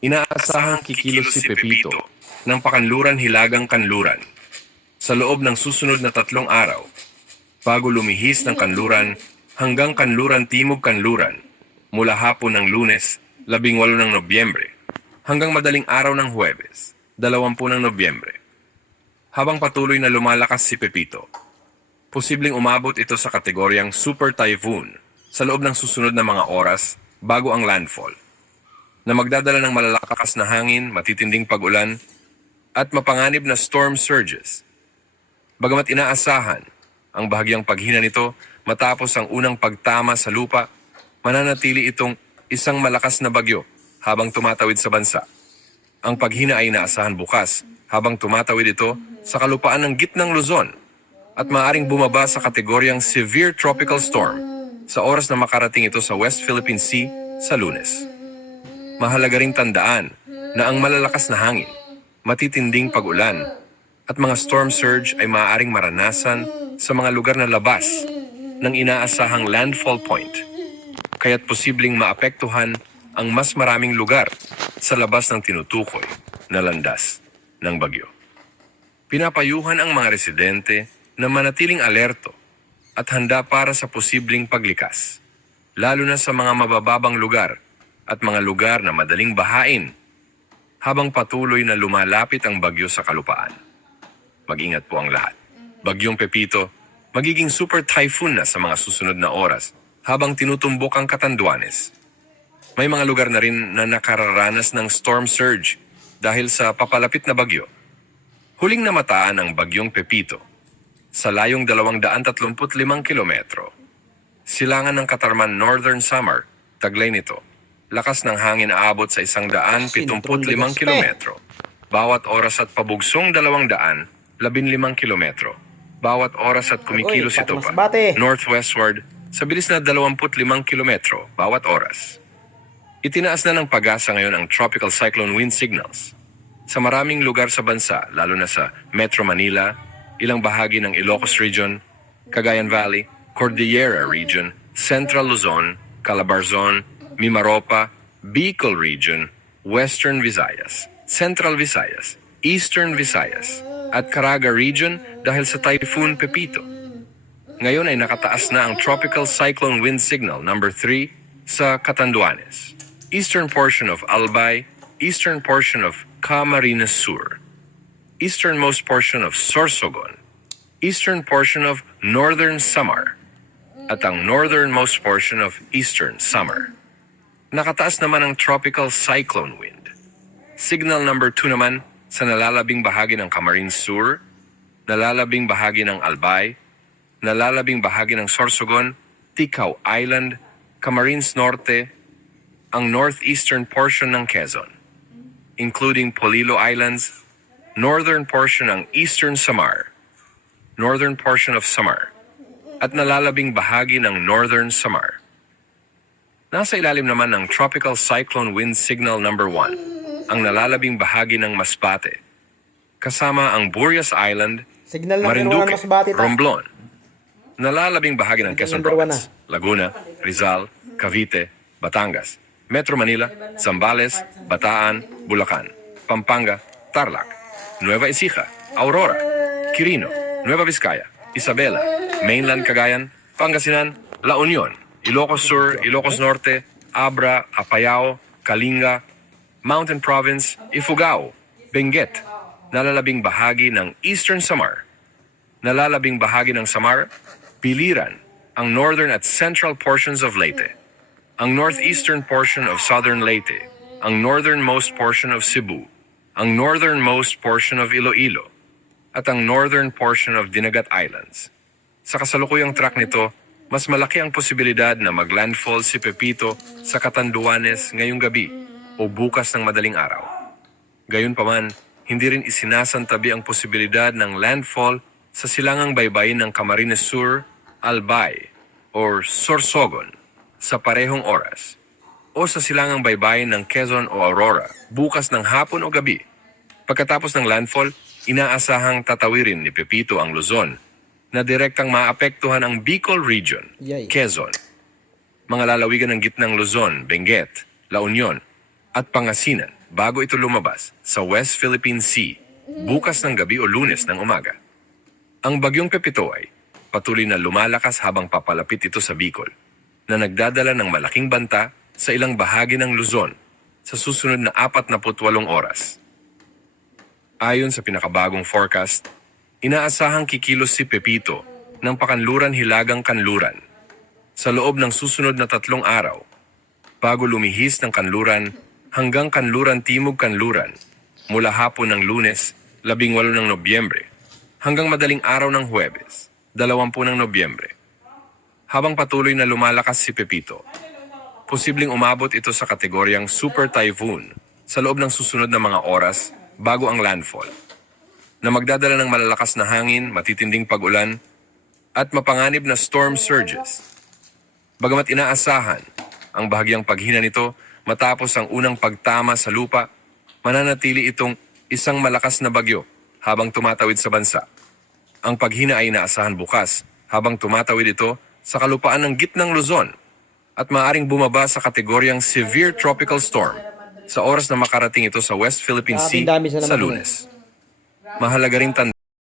Inaasahang kikilos si Pepito ng pakanluran hilagang kanluran sa loob ng susunod na tatlong araw bago lumihis ng kanluran hanggang kanluran timog kanluran mula hapon ng lunes, labing walo ng Nobyembre hanggang madaling araw ng Huwebes, dalawampu ng Nobyembre. Habang patuloy na lumalakas si Pepito, posibleng umabot ito sa kategoryang Super Typhoon sa loob ng susunod na mga oras bago ang landfall na magdadala ng malalakas na hangin, matitinding pag-ulan, at mapanganib na storm surges. Bagamat inaasahan ang bahagyang paghina nito matapos ang unang pagtama sa lupa, mananatili itong isang malakas na bagyo habang tumatawid sa bansa. Ang paghina ay inaasahan bukas habang tumatawid ito sa kalupaan ng gitnang Luzon at maaring bumaba sa kategoryang Severe Tropical Storm sa oras na makarating ito sa West Philippine Sea sa lunes mahalaga ring tandaan na ang malalakas na hangin, matitinding pag-ulan, at mga storm surge ay maaaring maranasan sa mga lugar na labas ng inaasahang landfall point, kaya't posibleng maapektuhan ang mas maraming lugar sa labas ng tinutukoy na landas ng bagyo. Pinapayuhan ang mga residente na manatiling alerto at handa para sa posibleng paglikas, lalo na sa mga mabababang lugar at mga lugar na madaling bahain habang patuloy na lumalapit ang bagyo sa kalupaan. Mag-ingat po ang lahat. Bagyong Pepito, magiging super typhoon na sa mga susunod na oras habang tinutumbok ang Katanduanes. May mga lugar na rin na nakararanas ng storm surge dahil sa papalapit na bagyo. Huling namataan ang Bagyong Pepito sa layong 235 kilometro. Silangan ng Katarman Northern Samar, taglay nito lakas ng hangin aabot sa 175 kilometro. Bawat oras at pabugsong 200, 15 kilometro. Bawat oras at kumikilos Uy, ito pa. Northwestward sa bilis na 25 kilometro bawat oras. Itinaas na ng pag-asa ngayon ang tropical cyclone wind signals. Sa maraming lugar sa bansa, lalo na sa Metro Manila, ilang bahagi ng Ilocos Region, Cagayan Valley, Cordillera Region, Central Luzon, Calabarzon, Mimaropa, Bicol Region, Western Visayas, Central Visayas, Eastern Visayas, at Caraga Region dahil sa Typhoon Pepito. Ngayon ay nakataas na ang Tropical Cyclone Wind Signal number 3 sa Catanduanes, eastern portion of Albay, eastern portion of Camarines Sur, easternmost portion of Sorsogon, eastern portion of Northern Samar, at ang northernmost portion of Eastern Samar. Nakataas naman ang Tropical Cyclone Wind. Signal number 2 naman sa nalalabing bahagi ng Camarines Sur, nalalabing bahagi ng Albay, nalalabing bahagi ng Sorsogon, Ticao Island, Camarines Norte, ang northeastern portion ng Quezon, including Polilo Islands, northern portion ng Eastern Samar, northern portion of Samar, at nalalabing bahagi ng Northern Samar. Nasa ilalim naman ng Tropical Cyclone Wind Signal number 1, ang nalalabing bahagi ng Masbate, kasama ang Burias Island, Signal Marinduque, mas bati ta. Romblon, nalalabing bahagi ng Quezon Province, Laguna, Rizal, Cavite, Batangas, Metro Manila, Zambales, Bataan, Bulacan, Pampanga, Tarlac, Nueva Ecija, Aurora, Quirino, Nueva Vizcaya, Isabela, Mainland Cagayan, Pangasinan, La Union, Ilocos Sur, Ilocos Norte, Abra, Apayao, Kalinga, Mountain Province, Ifugao, Benguet, nalalabing bahagi ng Eastern Samar, nalalabing bahagi ng Samar, Biliran, ang northern at central portions of Leyte, ang northeastern portion of southern Leyte, ang northernmost portion of Cebu, ang northernmost portion of Iloilo, at ang northern portion of Dinagat Islands. Sa kasalukuyang track nito, mas malaki ang posibilidad na maglandfall si Pepito sa Catanduanes ngayong gabi o bukas ng madaling araw. Gayunpaman, hindi rin isinasantabi ang posibilidad ng landfall sa silangang baybayin ng Camarines Sur, Albay, or Sorsogon sa parehong oras o sa silangang baybayin ng Quezon o Aurora bukas ng hapon o gabi. Pagkatapos ng landfall, inaasahang tatawirin ni Pepito ang Luzon na direktang maapektuhan ang Bicol Region, Yay. Quezon, mga lalawigan ng gitnang Luzon, Benguet, La Union, at Pangasinan bago ito lumabas sa West Philippine Sea bukas ng gabi o lunes ng umaga. Ang bagyong Pepito ay patuloy na lumalakas habang papalapit ito sa Bicol na nagdadala ng malaking banta sa ilang bahagi ng Luzon sa susunod na 48 oras. Ayon sa pinakabagong forecast, inaasahang kikilos si Pepito ng pakanluran hilagang kanluran sa loob ng susunod na tatlong araw bago lumihis ng kanluran hanggang kanluran timog kanluran mula hapon ng lunes, 18 ng Nobyembre hanggang madaling araw ng Huwebes, 20 ng Nobyembre. Habang patuloy na lumalakas si Pepito, posibleng umabot ito sa kategoryang super typhoon sa loob ng susunod na mga oras bago ang landfall, na magdadala ng malalakas na hangin, matitinding pag-ulan, at mapanganib na storm surges. Bagamat inaasahan ang bahagyang paghina nito matapos ang unang pagtama sa lupa, mananatili itong isang malakas na bagyo habang tumatawid sa bansa. Ang paghina ay inaasahan bukas habang tumatawid ito sa kalupaan ng gitnang Luzon at maaring bumaba sa kategoryang severe tropical storm sa oras na makarating ito sa West Philippine Sea sa eh. lunes. Mahalaga rin tandaan